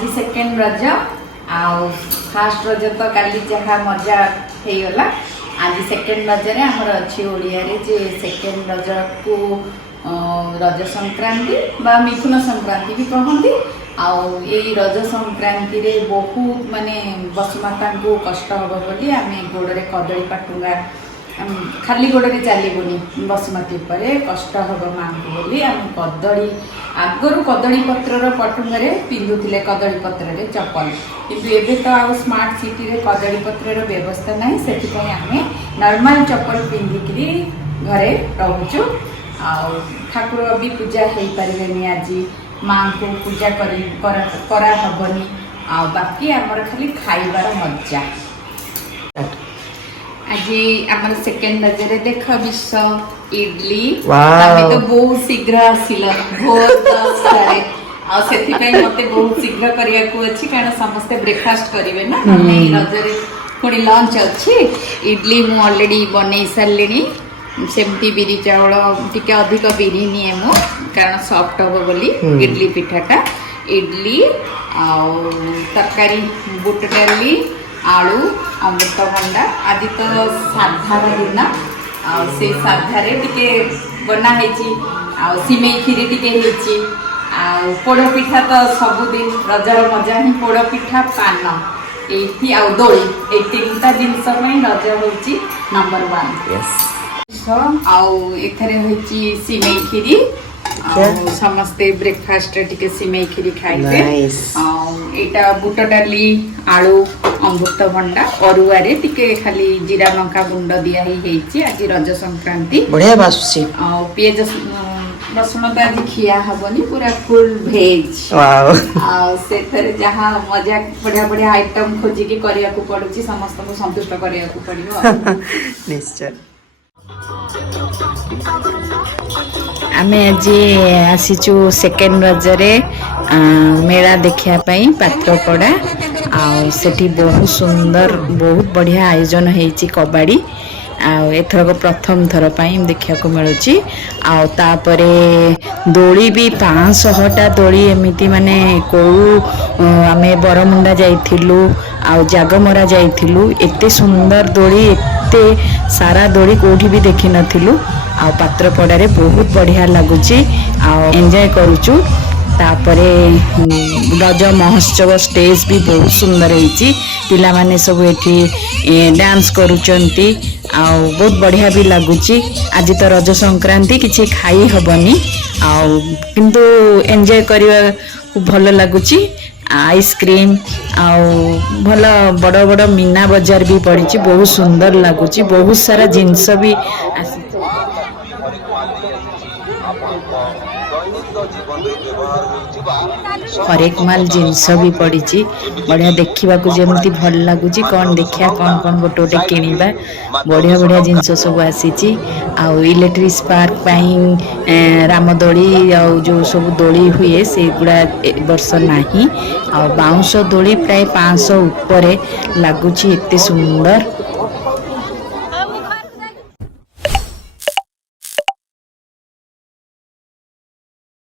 आज सेकेंड रज आउ फास्ट रज तो काली जहाँ मजा होगला आज सेकेंड रज रे हमर अच्छी ओडिया रे जे सेकेंड रज को रज संक्रांति बा मिथुन संक्रांति भी कहती आउ यही रज संक्रांति रे बहुत माने बसुमाता को कष्ट हम बोली आम गोड़े कदली पाटुंगा खाली गोड़े चलबुनि बसुमती पर कष्ट हम माँ को बोली आम कदली आगरू कदली पत्र पटुंगारे पिंधुले कदली पत्र चप्पल किंतु एबे तो आ स्मार्ट सिटी रे कदली पत्र व्यवस्था ना से आम नॉर्मल चप्पल पिंधिकी घरे रोचु ठाकुर भी पूजा हो पारे आज माँ को पूजा करा हबनी आ बाकी आमर खाली खाइबार मजा आज आम सेकेंड रज देख विश्व इडली तो बहुत शीघ्र आसिल भोर 10 साढ़े मत बहुत शीघ्र करने कारण समस्ते ब्रेकफास्ट करेंगे ना रज पुणी लंच अच्छी इडली मु ऑलरेडी बन सारे सेमती बिरी चाउल टिके अधिक बिरी निए मु कारण सॉफ्ट हम बोली इडली पिठाटा इडली आउ तरकारी बुट डाली आलू अमृतभंडा आदि तो साधार दिन से साधारे टिके बना सिमेई खीरी टिके पोड़ पिठा तो सबुदिन रजर मजा ही पोड़ पिठा पान ये आउ दोली ये 3टा जिनस रज हूँ नंबर 1 आउ एथरे होची सिमेई खीरी समस्ते ब्रेकफास्ट टिके सिमेई खीरी खाइबे एटा बुट डाली आलू अमृतभंडा अरुआरे टिके खाली जीरा लंका गुंड दिया ही आज रज संक्रांति बढ़िया बासुची पियाज रसुण तो आज खिया हबनी पूरा फुल भेज से जहाँ मजा बढ़िया बढ़िया आइटम खोजिकी करिया को पड़ुची समस्त को संतुष्ट करिया को पड़ियो निश्चय आम आज आसीचु सेकेंड रजरे मेला देखापी पात्रपड़ा आठी बहुत सुंदर बहुत बढ़िया आयोजन होती कबाड़ी एथरक प्रथम थर देखा मिलूँ आपर दोली भी 500टा दोली एमती माने कौ आम बरमुंडा जाइलु जागमरा जाइलु एते सुंदर दोली एते सारा दोली कौटी भी देखी नथिलु पात्रपड़ारे बहुत बढ़िया लगुच एंजॉय करुचु तापरे रज महोत्सव स्टेज भी बहुत सुंदर होती पिला माने सब एठी डांस करुचंती बहुत बढ़िया भी लगुच आज तो रज संक्रांति किसी खाई हबनी किंतु एंजॉय करने को भल लगुच आइसक्रीम भल बड़ बड़ मीना बजार भी पड़ी बहुत सुंदर लगुच बहुत सारा जिनस भी हरेक माल जिनस भी पड़ी बढ़िया देखा जमी भल लगुच कौन देखा कौन कौन गोटे गोटे किणवा बढ़िया बढ़िया जिनस सब आसी इलेक्ट्रिक स्पार्क रामदोली जो सब दोली हुए से गुड़ा वर्ष ना बाउंश दोली प्राय 500 ऊपर लगुच एते सुंदर